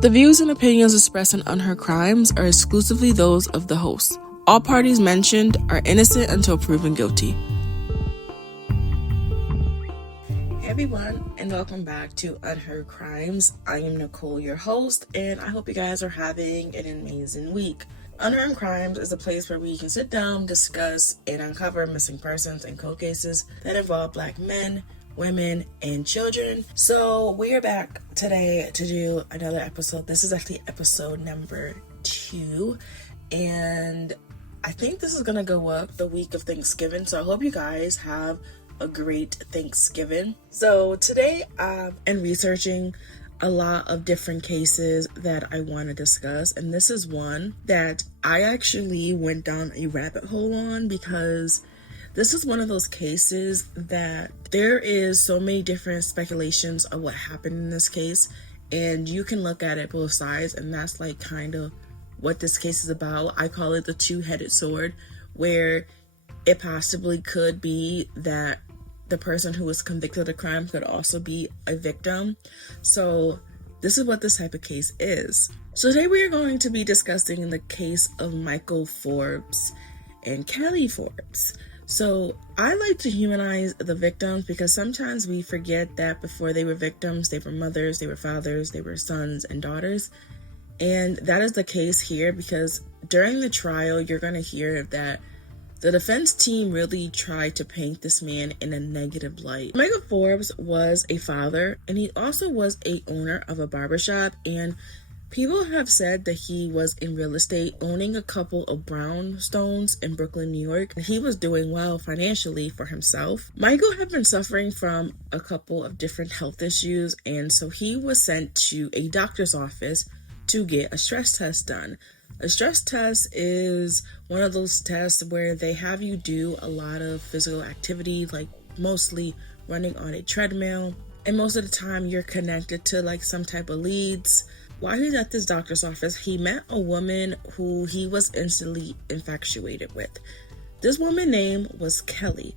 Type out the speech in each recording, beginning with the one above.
The views and opinions expressed in Unheard Crimes are exclusively those of the host. All parties mentioned are innocent until proven guilty. Hey everyone, and welcome back to Unheard Crimes. I am Nicole, your host, and I hope you guys are having an amazing week. Unheard Crimes is a place where we can sit down, discuss, and uncover missing persons and cold cases that involve Black men, women, and children. So we are back today to do another episode. This is actually episode number 2, and I think this is gonna go up the week of Thanksgiving, so I hope you guys have a great Thanksgiving. So today I'm researching a lot of different cases that I want to discuss, and this is one that I actually went down a rabbit hole on because this is one of those cases that there is so many different speculations of what happened in this case, and you can look at it both sides, and that's like kind of what this case is about. I call it the two-headed sword, where it possibly could be that the person who was convicted of the crime could also be a victim. So this is what this type of case is. So today we are going to be discussing the case of Michael Forbes and Kelly Forbes. So I like to humanize the victims because sometimes we forget that before they were victims, they were mothers, they were fathers, they were sons and daughters. And that is the case here because during the trial, you're going to hear that the defense team really tried to paint this man in a negative light. Michael Forbes was a father, and he also was a owner of a barbershop, and people have said that he was in real estate, owning a couple of brownstones in Brooklyn, New York. He was doing well financially for himself. Michael had been suffering from a couple of different health issues, and so he was sent to a doctor's office to get a stress test done. A stress test is one of those tests where they have you do a lot of physical activity, like mostly running on a treadmill, and most of the time you're connected to like some type of leads. While he was at this doctor's office, he met a woman who he was instantly infatuated with. This woman's name was Kelly.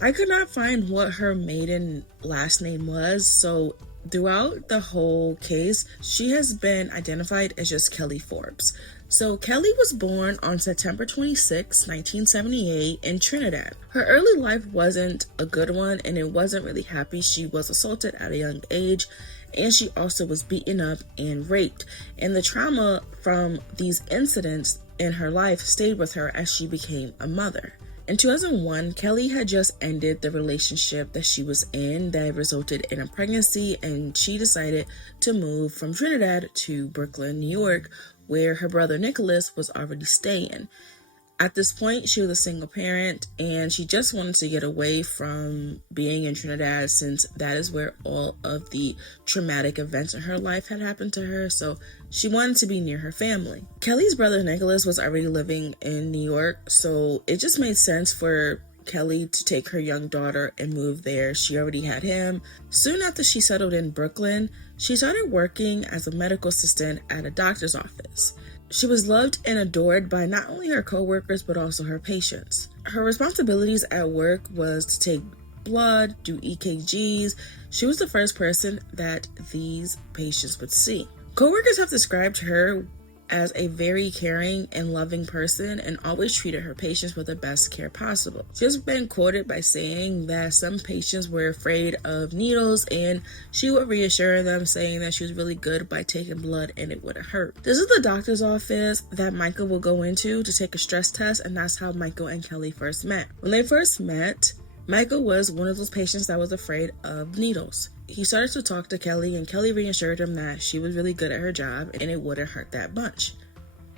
I could not find what her maiden last name was, so throughout the whole case, she has been identified as just Kelly Forbes. So Kelly was born on September 26, 1978 in Trinidad. Her early life wasn't a good one, and it wasn't really happy. She was assaulted at a young age, and she also was beaten up and raped. And the trauma from these incidents in her life stayed with her as she became a mother. In 2001, Kelly had just ended the relationship that she was in that resulted in a pregnancy, and she decided to move from Trinidad to Brooklyn, New York, where her brother Nicholas was already staying. At this point, she was a single parent, and she just wanted to get away from being in Trinidad since that is where all of the traumatic events in her life had happened to her, so she wanted to be near her family. Kelly's brother Nicholas was already living in New York, so it just made sense for Kelly to take her young daughter and move there. She already had him. Soon after she settled in Brooklyn, she started working as a medical assistant at a doctor's office. She was loved and adored by not only her coworkers, but also her patients. Her responsibilities at work was to take blood, do EKGs. She was the first person that these patients would see. Coworkers have described her as a very caring and loving person and always treated her patients with the best care possible. She has been quoted by saying that some patients were afraid of needles, and she would reassure them, saying that she was really good by taking blood and it wouldn't hurt. This is the doctor's office that Michael will go into to take a stress test, and that's how Michael and Kelly first met. When they first met, Michael was one of those patients that was afraid of needles. He started to talk to Kelly, and Kelly reassured him that she was really good at her job and it wouldn't hurt that much.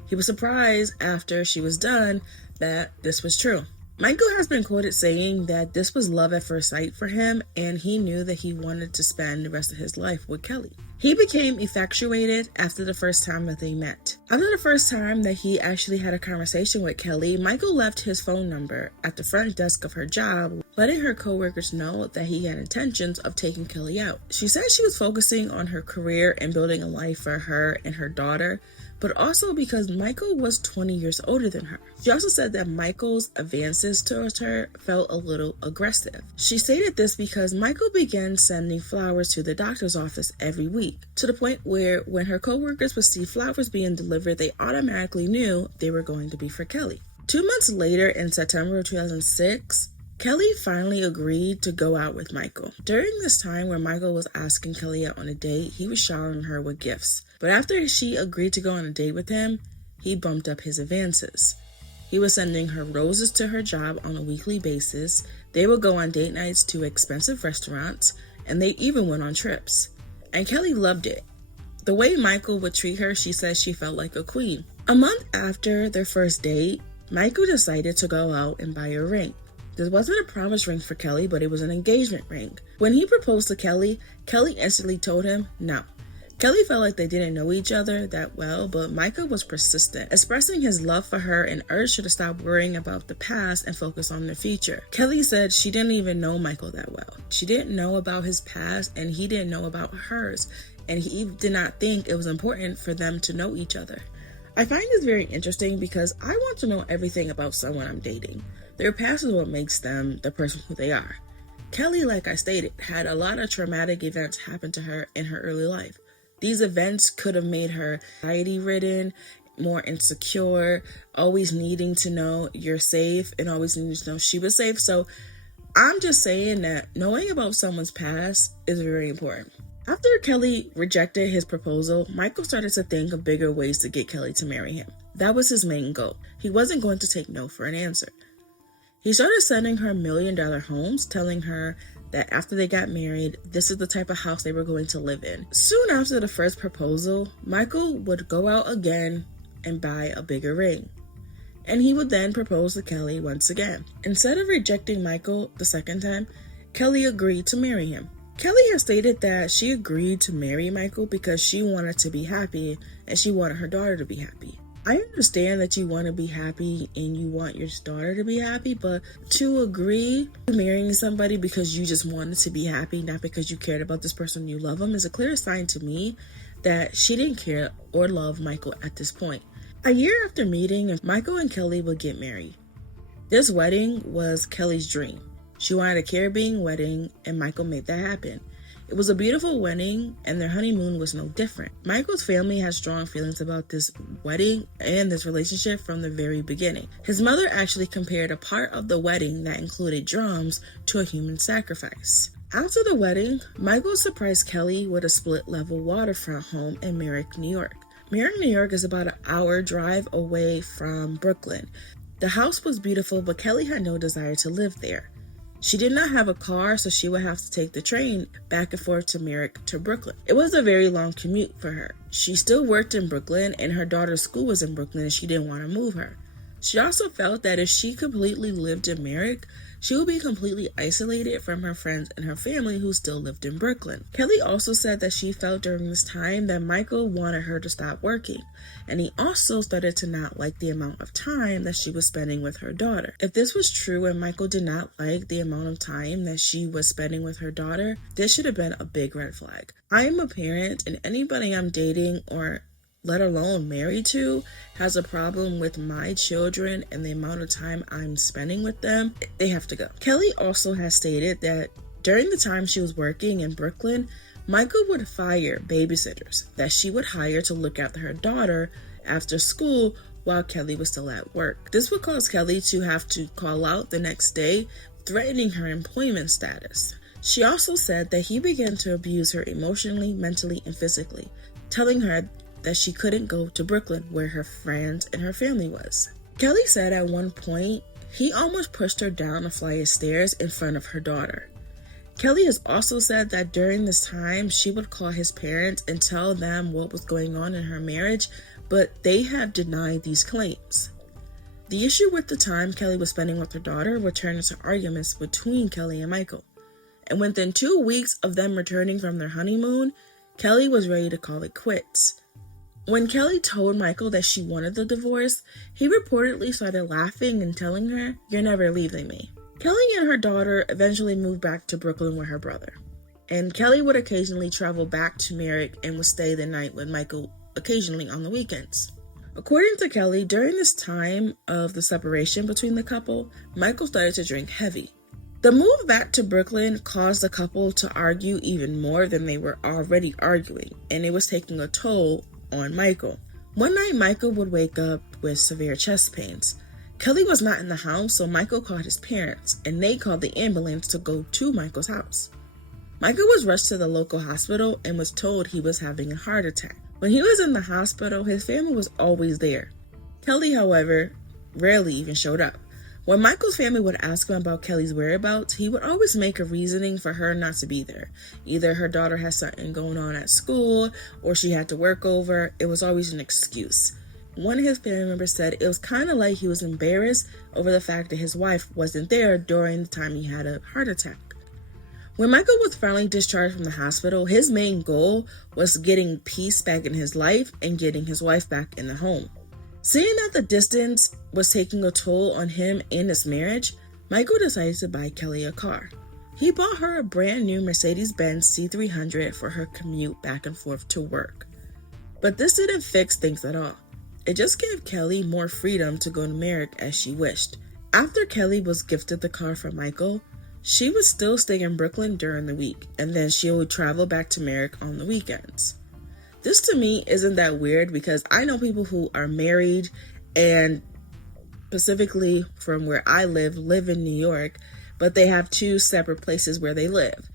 He was surprised after she was done that this was true. Michael has been quoted saying that this was love at first sight for him, and he knew that he wanted to spend the rest of his life with Kelly. He became infatuated after the first time that they met. After the first time that he actually had a conversation with Kelly, Michael left his phone number at the front desk of her job, letting her coworkers know that he had intentions of taking Kelly out. She said she was focusing on her career and building a life for her and her daughter, but also because Michael was 20 years older than her. She also said that Michael's advances towards her felt a little aggressive. She stated this because Michael began sending flowers to the doctor's office every week, to the point where when her coworkers would see flowers being delivered, they automatically knew they were going to be for Kelly. 2 months later, in September of 2006, Kelly finally agreed to go out with Michael. During this time where Michael was asking Kelly out on a date, he was showering her with gifts. But after she agreed to go on a date with him, he bumped up his advances. He was sending her roses to her job on a weekly basis. They would go on date nights to expensive restaurants, and they even went on trips. And Kelly loved it. The way Michael would treat her, she said she felt like a queen. A month after their first date, Michael decided to go out and buy a ring. This wasn't a promise ring for Kelly, but it was an engagement ring. When he proposed to Kelly, Kelly instantly told him no. Kelly felt like they didn't know each other that well, but Michael was persistent, expressing his love for her and urged her to stop worrying about the past and focus on the future. Kelly said she didn't even know Michael that well. She didn't know about his past, and he didn't know about hers, and he did not think it was important for them to know each other. I find this very interesting because I want to know everything about someone I'm dating. Their past is what makes them the person who they are. Kelly, like I stated, had a lot of traumatic events happen to her in her early life. These events could have made her anxiety-ridden, more insecure, always needing to know you're safe and always needing to know she was safe. So I'm just saying that knowing about someone's past is very important. After Kelly rejected his proposal, Michael started to think of bigger ways to get Kelly to marry him. That was his main goal. He wasn't going to take no for an answer. He started sending her $1 million homes, telling her that after they got married, this is the type of house they were going to live in. Soon after the first proposal, Michael would go out again and buy a bigger ring. And he would then propose to Kelly once again. Instead of rejecting Michael the second time, Kelly agreed to marry him. Kelly has stated that she agreed to marry Michael because she wanted to be happy and she wanted her daughter to be happy. I understand that you want to be happy and you want your daughter to be happy, but to agree to marrying somebody because you just wanted to be happy, not because you cared about this person, you love them, is a clear sign to me that she didn't care or love Michael at this point. A year after meeting, Michael and Kelly would get married. This wedding was Kelly's dream. She wanted a Caribbean wedding, and Michael made that happen. It was a beautiful wedding, and their honeymoon was no different. Michael's family had strong feelings about this wedding and this relationship from the very beginning. His mother actually compared a part of the wedding that included drums to a human sacrifice. After the wedding, Michael surprised Kelly with a split-level waterfront home in Merrick, New York. Merrick, New York is about an hour drive away from Brooklyn. The house was beautiful, but Kelly had no desire to live there. She did not have a car, so she would have to take the train back and forth to Merrick to Brooklyn. It was a very long commute for her. She still worked in Brooklyn, and her daughter's school was in Brooklyn, and she didn't want to move her. She also felt that if she completely lived in Merrick, she would be completely isolated from her friends and her family who still lived in Brooklyn. Kelly also said that she felt during this time that Michael wanted her to stop working, and he also started to not like the amount of time that she was spending with her daughter. If this was true and Michael did not like the amount of time that she was spending with her daughter, this should have been a big red flag. I am a parent, and anybody I'm dating or let alone married to, has a problem with my children and the amount of time I'm spending with them, they have to go. Kelly also has stated that during the time she was working in Brooklyn, Michael would fire babysitters that she would hire to look after her daughter after school while Kelly was still at work. This would cause Kelly to have to call out the next day, threatening her employment status. She also said that he began to abuse her emotionally, mentally, and physically, telling her that she couldn't go to Brooklyn where her friends and her family was. Kelly said at one point, he almost pushed her down a flight of stairs in front of her daughter. Kelly has also said that during this time, she would call his parents and tell them what was going on in her marriage, but they have denied these claims. The issue with the time Kelly was spending with her daughter would turn into arguments between Kelly and Michael. And within 2 weeks of them returning from their honeymoon, Kelly was ready to call it quits. When Kelly told Michael that she wanted the divorce, he reportedly started laughing and telling her, "You're never leaving me." Kelly and her daughter eventually moved back to Brooklyn with her brother. And Kelly would occasionally travel back to Merrick and would stay the night with Michael occasionally on the weekends. According to Kelly, during this time of the separation between the couple, Michael started to drink heavy. The move back to Brooklyn caused the couple to argue even more than they were already arguing, and it was taking a toll on Michael. One night, Michael would wake up with severe chest pains. Kelly was not in the house, so Michael called his parents, and they called the ambulance to go to Michael's house. Michael was rushed to the local hospital and was told he was having a heart attack. When he was in the hospital, his family was always there. Kelly, however, rarely even showed up. When Michael's family would ask him about Kelly's whereabouts, he would always make a reasoning for her not to be there. Either her daughter had something going on at school, or she had to work over. It was always an excuse. One of his family members said it was kind of like he was embarrassed over the fact that his wife wasn't there during the time he had a heart attack. When Michael was finally discharged from the hospital, his main goal was getting peace back in his life and getting his wife back in the home. Seeing that the distance was taking a toll on him and his marriage, Michael decided to buy Kelly a car. He bought her a brand new Mercedes-Benz C300 for her commute back and forth to work. But this didn't fix things at all. It just gave Kelly more freedom to go to Merrick as she wished. After Kelly was gifted the car from Michael, she would still stay in Brooklyn during the week, and then she would travel back to Merrick on the weekends. This to me isn't that weird because I know people who are married and specifically from where I live in New York, but they have two separate places where they live.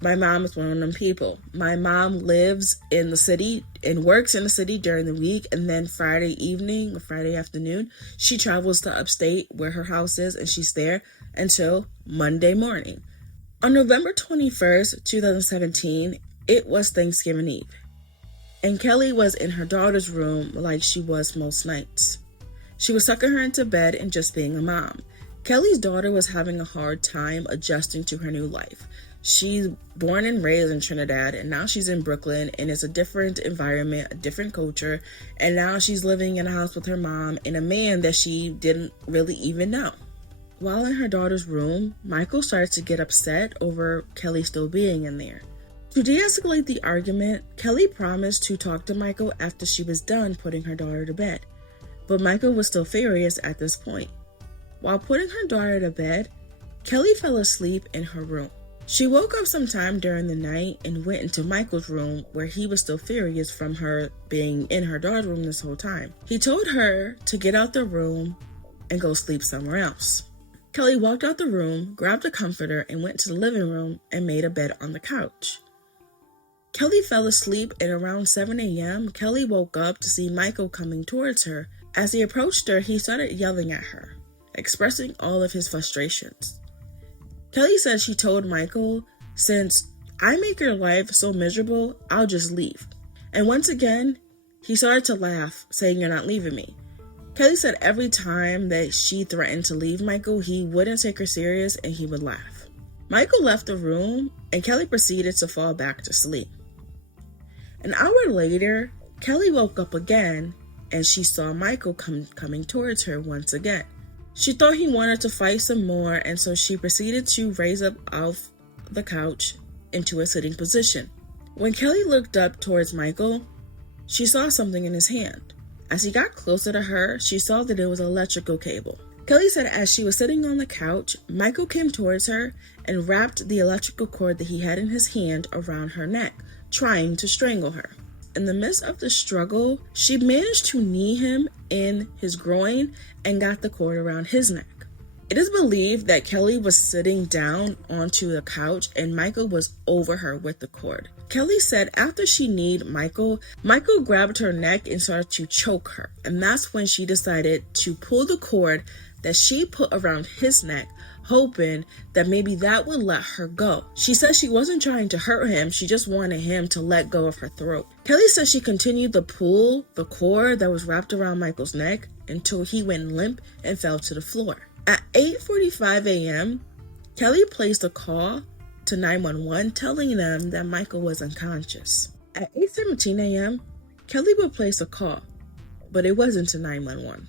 My mom is one of them people. My mom lives in the city and works in the city during the week, and then Friday evening or Friday afternoon, she travels to upstate where her house is, and she's there until Monday morning. On November 21st, 2017, it was Thanksgiving Eve, and Kelly was in her daughter's room like she was most nights. She was tucking her into bed and just being a mom. Kelly's daughter was having a hard time adjusting to her new life. She's born and raised in Trinidad, and now she's in Brooklyn, and it's a different environment, a different culture, and now she's living in a house with her mom and a man that she didn't really even know. While in her daughter's room, Michael started to get upset over Kelly still being in there. To de-escalate the argument, Kelly promised to talk to Michael after she was done putting her daughter to bed, but Michael was still furious at this point. While putting her daughter to bed, Kelly fell asleep in her room. She woke up sometime during the night and went into Michael's room where he was still furious from her being in her daughter's room this whole time. He told her to get out the room and go sleep somewhere else. Kelly walked out the room, grabbed a comforter, and went to the living room and made a bed on the couch. Kelly fell asleep, and around 7 a.m., Kelly woke up to see Michael coming towards her. As he approached her, he started yelling at her, expressing all of his frustrations. Kelly said she told Michael, "Since I make your life so miserable, I'll just leave." And once again, he started to laugh, saying, "You're not leaving me." Kelly said every time that she threatened to leave Michael, he wouldn't take her serious and he would laugh. Michael left the room and Kelly proceeded to fall back to sleep. An hour later, Kelly woke up again and she saw Michael coming towards her once again. She thought he wanted to fight some more, and so she proceeded to raise up off the couch into a sitting position. When Kelly looked up towards Michael, she saw something in his hand. As he got closer to her, she saw that it was an electrical cable. Kelly said as she was sitting on the couch, Michael came towards her and wrapped the electrical cord that he had in his hand around her neck, trying to strangle her. In the midst of the struggle, she managed to knee him in his groin and got the cord around his neck. It is believed that Kelly was sitting down onto the couch and Michael was over her with the cord. Kelly said after she kneed Michael grabbed her neck and started to choke her. And that's when she decided to pull the cord that she put around his neck, hoping that maybe that would let her go. She said she wasn't trying to hurt him, she just wanted him to let go of her throat. Kelly said she continued to pull the cord that was wrapped around Michael's neck until he went limp and fell to the floor. At 8:45 a.m., Kelly placed a call to 911 telling them that Michael was unconscious. At 8:17 a.m., Kelly would place a call, but it wasn't to 911.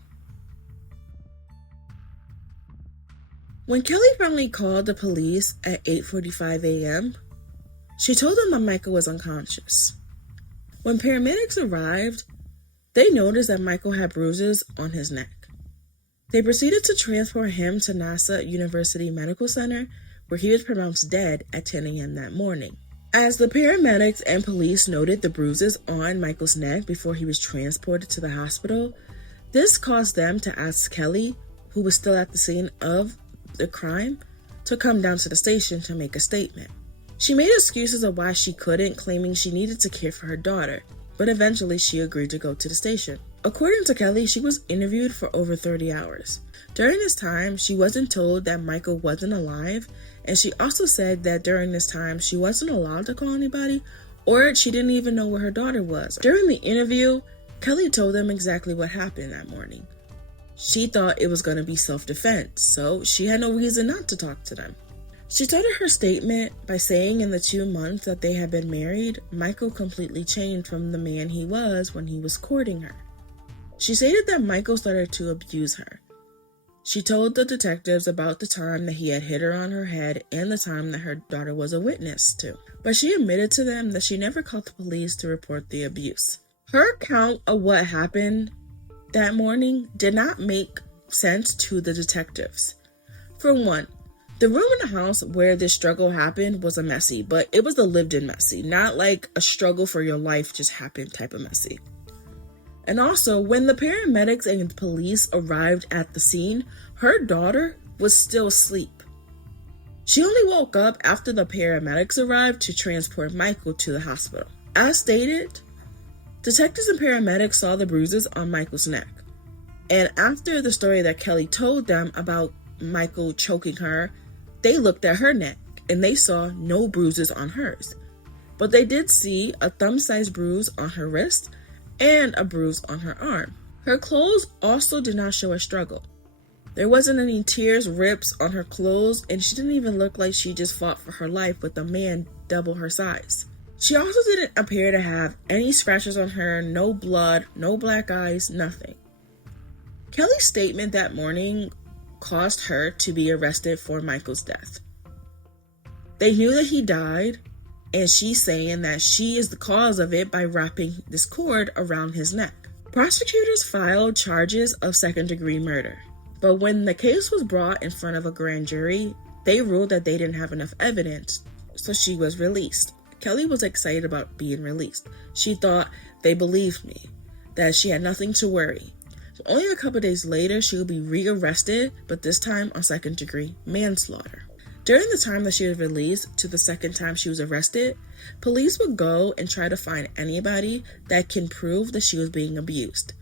When Kelly finally called the police at 8:45 a.m., she told them that Michael was unconscious. When paramedics arrived, they noticed that Michael had bruises on his neck. They proceeded to transport him to NASA University Medical Center, where he was pronounced dead at 10 a.m. that morning. As the paramedics and police noted the bruises on Michael's neck before he was transported to the hospital, this caused them to ask Kelly, who was still at the scene of the crime, to come down to the station to make a statement. She made excuses of why she couldn't, claiming she needed to care for her daughter, but eventually she agreed to go to the station. According to Kelly, she was interviewed for over 30 hours. During this time, she wasn't told that Michael wasn't alive, and she also said that during this time, she wasn't allowed to call anybody, or she didn't even know where her daughter was. During the interview, Kelly told them exactly what happened that morning. She thought it was going to be self-defense, so she had no reason not to talk to them. She started her statement by saying in the 2 months that they had been married, Michael completely changed from the man he was when he was courting her. She stated that Michael started to abuse her. She told the detectives about the time that he had hit her on her head and the time that her daughter was a witness to, but she admitted to them that she never called the police to report the abuse. Her account of what happened that morning did not make sense to the detectives. For one, the room in the house where this struggle happened was a messy, but it was a lived-in messy, not like a struggle for your life just happened type of messy. And also, when the paramedics and police arrived at the scene, her daughter was still asleep. She only woke up after the paramedics arrived to transport Michael to the hospital. As stated, detectives and paramedics saw the bruises on Michael's neck. And after the story that Kelly told them about Michael choking her, they looked at her neck and they saw no bruises on hers. But they did see a thumb-sized bruise on her wrist and a bruise on her arm. Her clothes also did not show a struggle. There wasn't any tears, rips on her clothes, and she didn't even look like she just fought for her life with a man double her size. She also didn't appear to have any scratches on her, no blood, no black eyes, nothing. Kelly's statement that morning caused her to be arrested for Michael's death. They knew that he died, and she's saying that she is the cause of it by wrapping this cord around his neck. Prosecutors filed charges of second-degree murder, but when the case was brought in front of a grand jury, they ruled that they didn't have enough evidence, so she was released. Kelly was excited about being released. She thought, they believed me, that she had nothing to worry. So only a couple days later, she would be rearrested, but this time on second-degree manslaughter. During the time that she was released to the second time she was arrested, police would go and try to find anybody that can prove that she was being abused.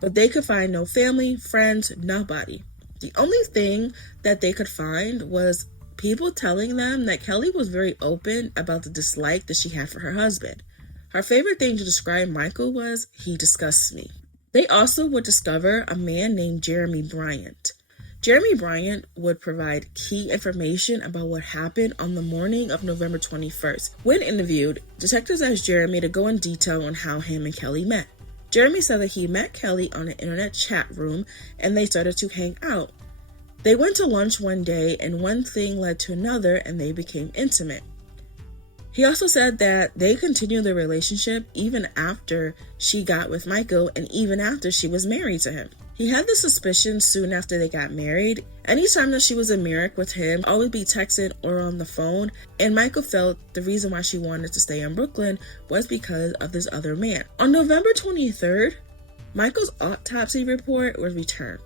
But they could find no family, friends, nobody. The only thing that they could find was people telling them that Kelly was very open about the dislike that she had for her husband. Her favorite thing to describe Michael was, "He disgusts me." They also would discover a man named Jeremy Bryant. Jeremy Bryant would provide key information about what happened on the morning of November 21st. When interviewed, detectives asked Jeremy to go in detail on how him and Kelly met. Jeremy said that he met Kelly on an internet chat room and they started to hang out. They went to lunch one day and one thing led to another and they became intimate. He also said that they continued their relationship even after she got with Michael and even after she was married to him. He had the suspicion soon after they got married. Anytime that she was in Merrick with him, always be texting or on the phone, and Michael felt the reason why she wanted to stay in Brooklyn was because of this other man. On November 23rd, Michael's autopsy report was returned,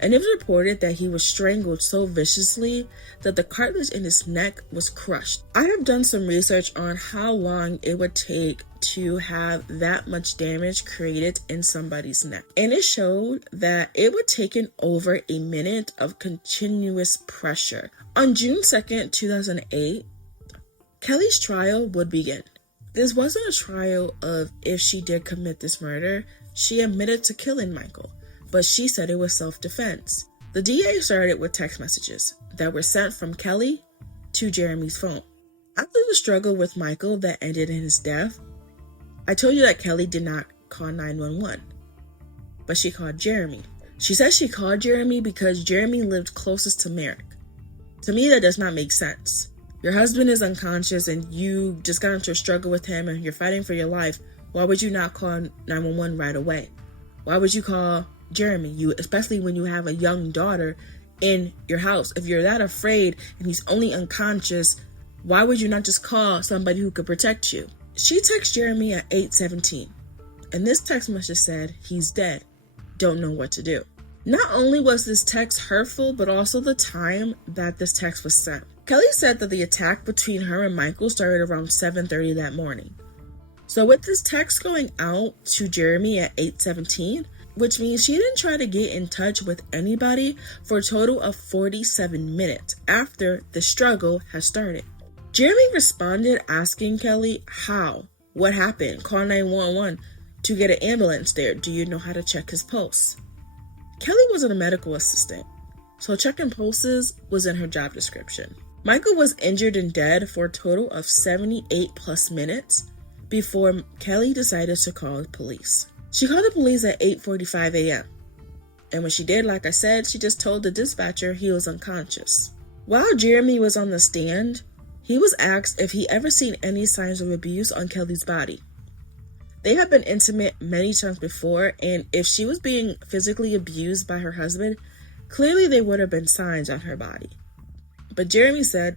and it was reported that he was strangled so viciously that the cartilage in his neck was crushed. I have done some research on how long it would take to have that much damage created in somebody's neck, and it showed that it would take over a minute of continuous pressure. On June 2nd, 2008, Kelly's trial would begin. This wasn't a trial of if she did commit this murder. She admitted to killing Michael, but she said it was self-defense. The DA started with text messages that were sent from Kelly to Jeremy's phone. After the struggle with Michael that ended in his death, I told you that Kelly did not call 911, but she called Jeremy. She says she called Jeremy because Jeremy lived closest to Merrick. To me, that does not make sense. Your husband is unconscious and you just got into a struggle with him and you're fighting for your life. Why would you not call 911 right away? Why would you call Jeremy? Especially when you have a young daughter in your house. If you're that afraid and he's only unconscious, why would you not just call somebody who could protect you? She texted Jeremy at 8:17, and this text message said, "He's dead. Don't know what to do." Not only was this text hurtful, but also the time that this text was sent. Kelly said that the attack between her and Michael started around 7:30 that morning. So with this text going out to Jeremy at 8:17, which means she didn't try to get in touch with anybody for a total of 47 minutes after the struggle has started. Jeremy responded asking Kelly how, what happened, call 911 to get an ambulance there. Do you know how to check his pulse? Kelly wasn't a medical assistant, so checking pulses was in her job description. Michael was injured and dead for a total of 78 plus minutes before Kelly decided to call the police. She called the police at 8:45 a.m. And when she did, like I said, she just told the dispatcher he was unconscious. While Jeremy was on the stand, he was asked if he ever seen any signs of abuse on Kelly's body. They had been intimate many times before, and if she was being physically abused by her husband, clearly there would have been signs on her body. But Jeremy said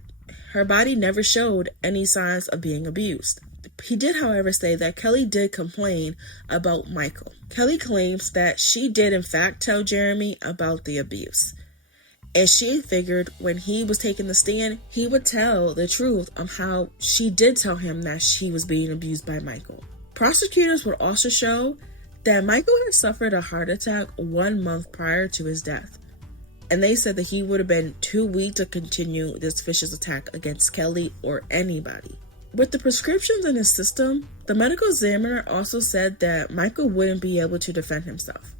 her body never showed any signs of being abused. He did, however, say that Kelly did complain about Michael. Kelly claims that she did in fact tell Jeremy about the abuse. And she figured when he was taking the stand, he would tell the truth of how she did tell him that she was being abused by Michael. Prosecutors would also show that Michael had suffered a heart attack 1 month prior to his death. And they said that he would have been too weak to continue this vicious attack against Kelly or anybody. With the prescriptions in his system, the medical examiner also said that Michael wouldn't be able to defend himself.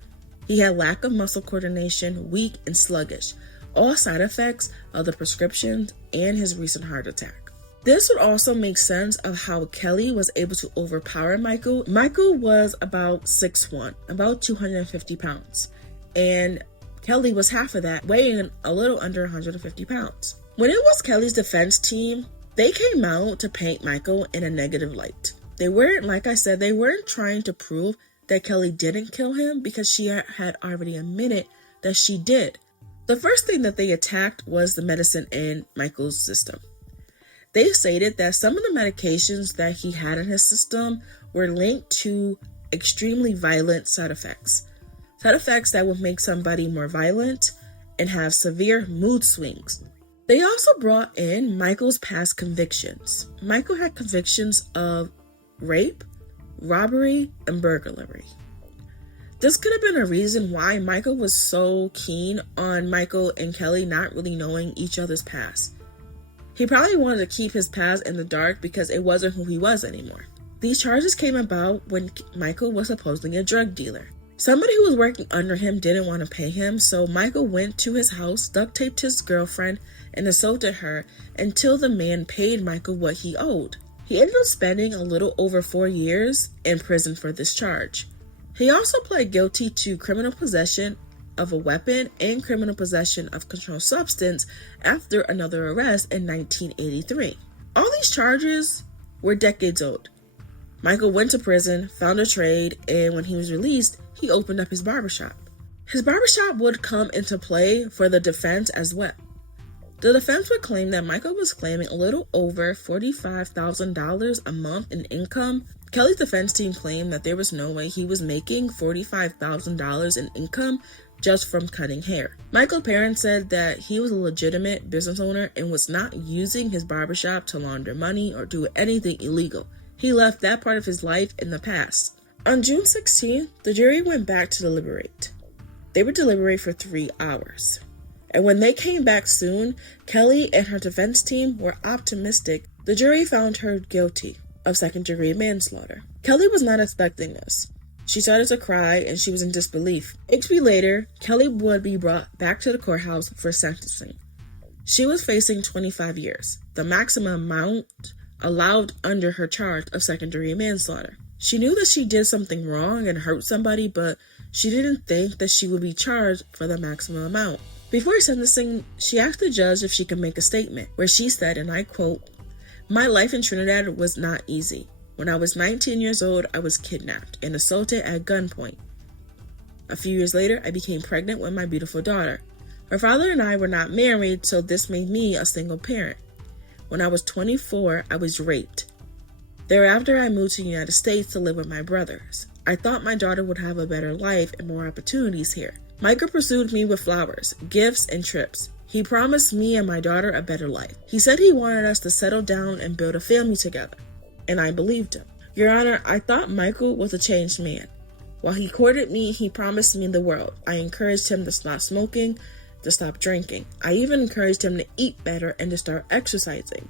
He had lack of muscle coordination, weak and sluggish, all side effects of the prescriptions and his recent heart attack. This would also make sense of how Kelly was able to overpower Michael. Michael was about 6'1", about 250 pounds, and Kelly was half of that, weighing a little under 150 pounds. When it was Kelly's defense team, they came out to paint Michael in a negative light. They weren't, like I said, they weren't trying to prove that Kelly didn't kill him because she had already admitted that she did. The first thing that they attacked was the medicine in Michael's system. They stated that some of the medications that he had in his system were linked to extremely violent side effects. Side effects that would make somebody more violent and have severe mood swings. They also brought in Michael's past convictions. Michael had convictions of rape, robbery, and burglary. This could have been a reason why Michael was so keen on Michael and Kelly not really knowing each other's past. He probably wanted to keep his past in the dark because it wasn't who he was anymore. These charges came about when Michael was supposedly a drug dealer. Somebody who was working under him didn't want to pay him, so Michael went to his house, duct taped his girlfriend, and assaulted her until the man paid Michael what he owed. He ended up spending a little over 4 years in prison for this charge. He also pled guilty to criminal possession of a weapon and criminal possession of controlled substance after another arrest in 1983. All these charges were decades old. Michael went to prison, found a trade, and when he was released, he opened up his barbershop. His barbershop would come into play for the defense as well. The defense would claim that Michael was claiming a little over $45,000 a month in income. Kelly's defense team claimed that there was no way he was making $45,000 in income just from cutting hair. Michael's parents said that he was a legitimate business owner and was not using his barbershop to launder money or do anything illegal. He left that part of his life in the past. On June 16th, the jury went back to deliberate. They would deliberate for 3 hours. And when they came back soon, Kelly and her defense team were optimistic. The jury found her guilty of second-degree manslaughter. Kelly was not expecting this. She started to cry and she was in disbelief. 8 weeks later, Kelly would be brought back to the courthouse for sentencing. She was facing 25 years, the maximum amount allowed under her charge of second-degree manslaughter. She knew that she did something wrong and hurt somebody, but she didn't think that she would be charged for the maximum amount. Before sentencing, she asked the judge if she could make a statement, where she said, and I quote, "My life in Trinidad was not easy. When I was 19 years old, I was kidnapped and assaulted at gunpoint. A few years later, I became pregnant with my beautiful daughter. Her father and I were not married, so this made me a single parent. When I was 24, I was raped. Thereafter, I moved to the United States to live with my brothers. I thought my daughter would have a better life and more opportunities here. Michael pursued me with flowers, gifts, and trips. He promised me and my daughter a better life. He said he wanted us to settle down and build a family together, and I believed him. Your Honor, I thought Michael was a changed man. While he courted me, he promised me the world. I encouraged him to stop smoking, to stop drinking. I even encouraged him to eat better and to start exercising.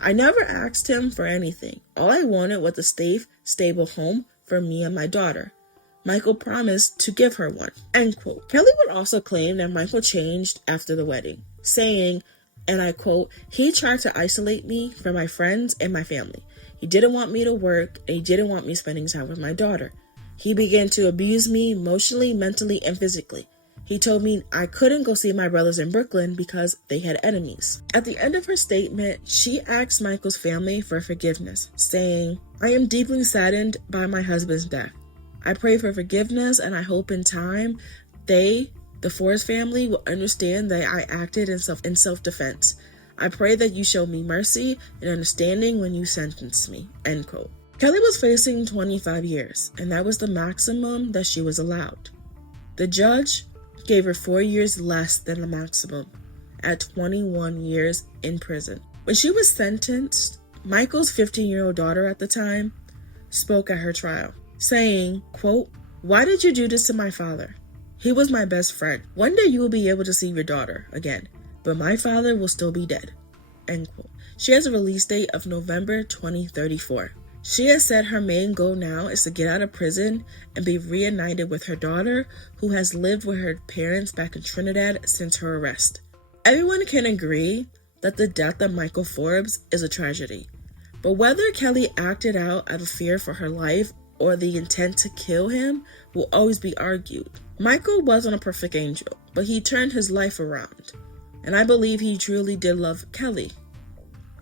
I never asked him for anything. All I wanted was a safe, stable home for me and my daughter. Michael promised to give her one." End quote. Kelly would also claim that Michael changed after the wedding, saying, and I quote, "He tried to isolate me from my friends and my family. He didn't want me to work, and he didn't want me spending time with my daughter. He began to abuse me emotionally, mentally, and physically. He told me I couldn't go see my brothers in Brooklyn because they had enemies." At the end of her statement, she asked Michael's family for forgiveness, saying, "I am deeply saddened by my husband's death. I pray for forgiveness, and I hope in time the Forbes family, will understand that I acted in self-defense. I pray that you show me mercy and understanding when you sentence me." End quote. Kelly was facing 25 years, and that was the maximum that she was allowed. The judge gave her 4 years less than the maximum, at 21 years in prison. When she was sentenced, Michael's 15-year-old daughter at the time spoke at her trial, saying, quote, "Why did you do this to my father? He was my best friend. One day you will be able to see your daughter again, but my father will still be dead." End quote. She has a release date of November 2034. She has said her main goal now is to get out of prison and be reunited with her daughter, who has lived with her parents back in Trinidad since her arrest. Everyone can agree that the death of Michael Forbes is a tragedy, but whether Kelly acted out of fear for her life or the intent to kill him will always be argued. Michael wasn't a perfect angel, but he turned his life around, and I believe he truly did love Kelly.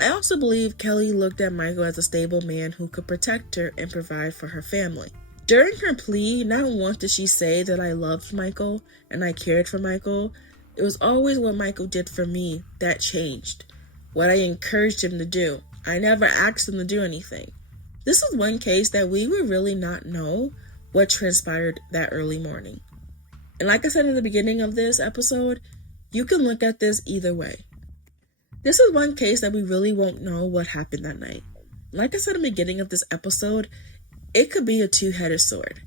I also believe Kelly looked at Michael as a stable man who could protect her and provide for her family. During her plea, not once did she say that I loved Michael and I cared for Michael. It was always what Michael did for me that changed, what I encouraged him to do. I never asked him to do anything. This is one case that we would really not know what transpired that early morning. And like I said in the beginning of this episode, you can look at this either way. This is one case that we really won't know what happened that night. Like I said in the beginning of this episode, it could be a two-headed sword.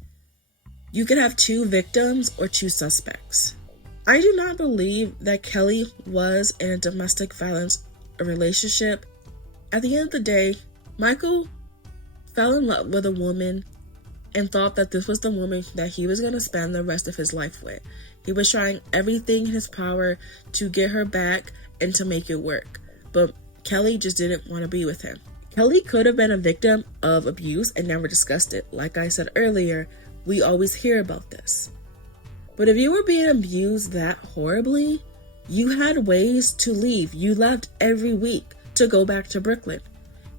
You could have two victims or two suspects. I do not believe that Kelly was in a domestic violence relationship. At the end of the day, Michael fell in love with a woman and thought that this was the woman that he was going to spend the rest of his life with. He was trying everything in his power to get her back and to make it work, but Kelly just didn't want to be with him. Kelly could have been a victim of abuse and never discussed it. Like I said earlier, we always hear about this. But if you were being abused that horribly, you had ways to leave. You left every week to go back to Brooklyn.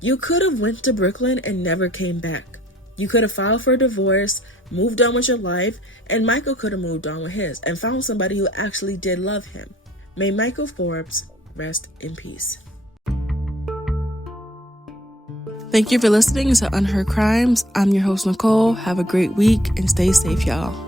You could have went to Brooklyn and never came back. You could have filed for a divorce, moved on with your life, and Michael could have moved on with his and found somebody who actually did love him. May Michael Forbes rest in peace. Thank you for listening to Unheard Crimes. I'm your host, Nicole. Have a great week and stay safe, y'all.